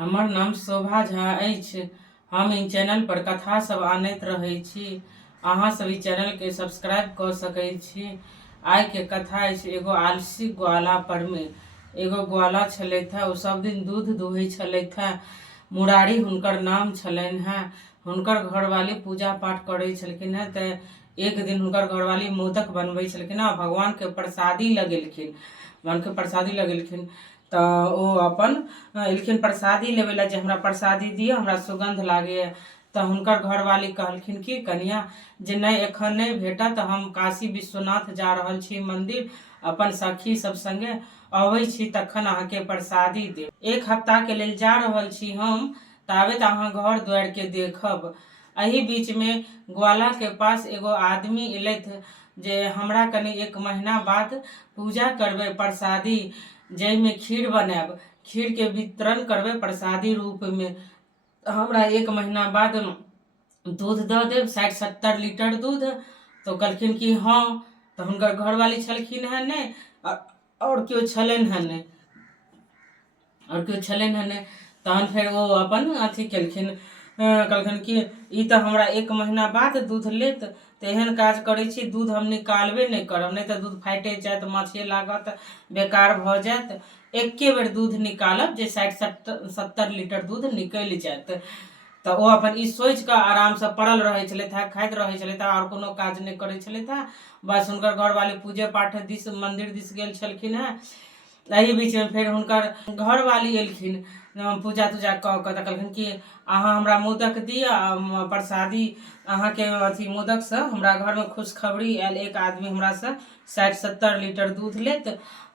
हमर नाम शोभा झा अछि। हम इ चैनल पर कथा सब आनैत रहै छी। अहाँ सब इ चैनल के सब्सक्राइब क सकै छी। आइ के कथा अछि एगो आलसी ग्वाला पर में। एगो ग्वाला छलथि है, ओ सब दिन दूध दुहै छलथि है। मुरारी हुनकर नाम छलनि है। हुनकर घरवाली पूजा पाठ करै छलखिन है। ते एक दिन हुनकर घरवाली मोदक बनबै छलखिन है, भगवान के प्रसादी लगेलखिन। भगवान के प्रसादी लगेलखिन तो ओ अपन एलखिन प्रसादी लेवे ला, जे हमरा प्रसादी दियो, हमरा सुगंध लागे। तो हुनकर घरवाली कहलखिन कि कनिया जे नहीं एखन नहीं भेटत, हम काशी विश्वनाथ जा रहल छी मंदिर अपन सखी सब संगे, अबै छी तखन अहाँ के प्रसादी देब। एक हफ्ता के लेल जा रहल छी हम, ताबे अहाँ घर द्वार के देखब। एही बीच में ग्वाला के पास एगो आदमी एलथ, जे हमरा कने एक महीना बाद पूजा करबे प्रसादी, जै में खीर बनाब, खीर के वितरण करबे प्रसादी रूप में। हमरा एक महीना बाद दूध दऽ देब, 60-70 लीटर दूध। तो कहलखिन कि हाँ। तो हुनकर घरवाली छलखिन है नहीं, और क्यों छलन है नहीं, और क्यों छलन है नहीं। तहन फिर वो अपन अथी केलखिन, कहलखिन कि ई तो हमरा एक महीना बाद दूध लेत, तेहन काज करे छी, दूध हम निकालबे नहीं करब, नहीं तो दूध फाटे जात, माछे लागत, बेकार भ जात। एके बेर दूध निकालब जे 60-70 लीटर दूध निकल जात। तो वो अपन ई सोच के आराम से पड़ल रहे छलथि है, खाइत रहे छलथि है, और कोनो काज नहीं करे छलथि है। बस हुनकर घरवाली पूजे पाठ दिस मंदिर दिस गेल छलखिन है। एही बीच में फिर हुनकर घरवाली एलखिन पूजा तूजा क के, कहलखिन कि अहाँ हमरा मोदक दिया प्रसादी, अहाँ के अथी मोदक से हमरा घर में खुशखबरी आयल, एक आदमी हमरा से 60-70 लीटर दूध लेत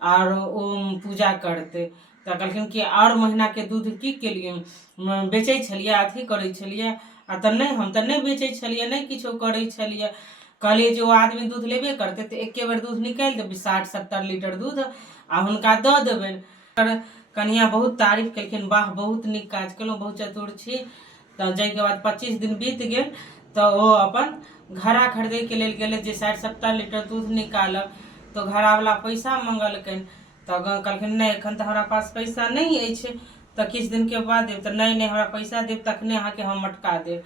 और ओ पूजा करते। तो कहलखिन कि और महीना के दूध की केलिए, बेचे छलिए, अथी करे छलिए। आ तो नहीं, हम तो नहीं बेचे छलिए, नहीं किछो करे छलिए। कहलिए जो आदमी दूध लेबे करते तो एके बेर दूध निकाल देबे 60-70 लीटर दूध आ हुनका दऽ देबनि। कनिया बहुत तारीफ केलखिन, वाह बहुत निक काज केलहुँ, बहुत चतुर छी। तो जाके बाद 25 दिन बीत गेल, तो वो अपन घड़ा खरीदे के लेल गेले, जे 60-70 लीटर दूध निकालब। तो घड़ा वाला पैसा मंगलकनि। तो कहलखिन नहीं एखन तो हमारा पास पैसा नहीं अछि, तो किछु दिन के बाद देब। तो नहीं नहीं, हमरा पैसा देब तखने अहाँ के हम मटका देब।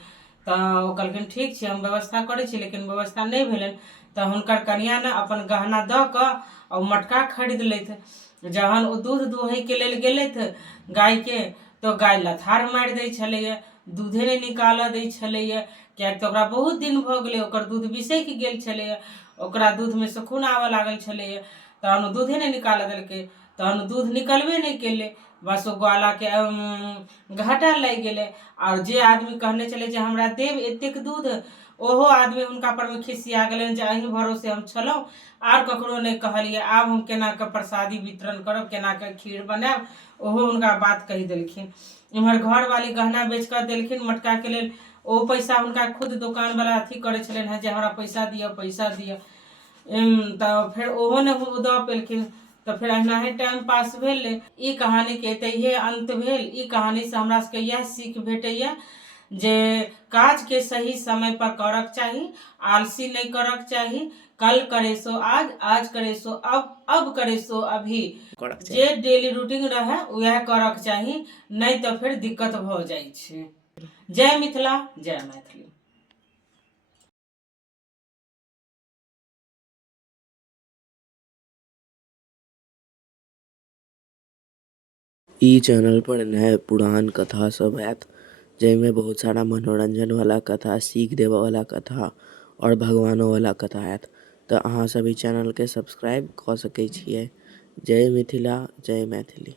तो कहलखिन ठीक छै, हम व्यवस्था करे छी, लेकिन व्यवस्था नहीं भेलनि। तो हुनकर कनिया ने अपन गहना दऽ कऽ और मटका खरीद लेथ। जहन ओ दूध दुहै के लेल गेलथ गाय के, तो गाय लथार मारि दै छलैया, दूधे नहीं निकालऽ दै छलैया। कियाकि ओकरा बहुत दिन भऽ गेलै, ओकर दूध बिसकि गेल छलैया, ओकरा दूध में से खून आबऽ लागल छलैया। तहन दूधे नहीं निकालऽ देलकै, तहन दूध निकलबे नहीं केले। बस वो ग्वाला के घाटा लग गेले। और जे आदमी कहने चले जे हमरा देव एतेक दूध, ओहो आदमी हुनका पर में खिसिया गेलन, जे अहीं भरोसे हम छलहुँ, आर ककरो नहीं कहलिए, आब हम केना के प्रसादी वितरण करब, केना के खीर बनाब, ओहो हुनका बात कही देलखिन। इम्हर घर वाली गहना बेच कर देलखिन मटका के लेल, ओ पैसा हुनका खुद दुकान वाला अथी करे छलन है, जे हमरा पैसा दिया पैसा दिया। तो फिर ओहो ने दऽ पेलखिन। तो फिर अहिना टाइम पास भेले। ई कहानी के तहिए अंत भेल। ई कहानी से हमरा सबके यह सीख भेटैया जे काज के सही समय पर करक चाही, आलसी नहीं करक चाही। कल करे सो आज, आज करे सो अब करे सो अभी। जे डेली रूटीन रहे वह करक चाही, नहीं तो फिर दिक्कत भ जाय छै। जय मिथिला, जय मैथिली। ई चैनल पर नए पुरान कथा सब हैत, जैमे बहुत सारा मनोरंजन वाला कथा, सीख देवा वाला कथा और भगवानो वाला कथा हैत। तो अहाँ सब ई चैनल के सब्सक्राइब क सकै छियै। जय मिथिला, जय मैथिली।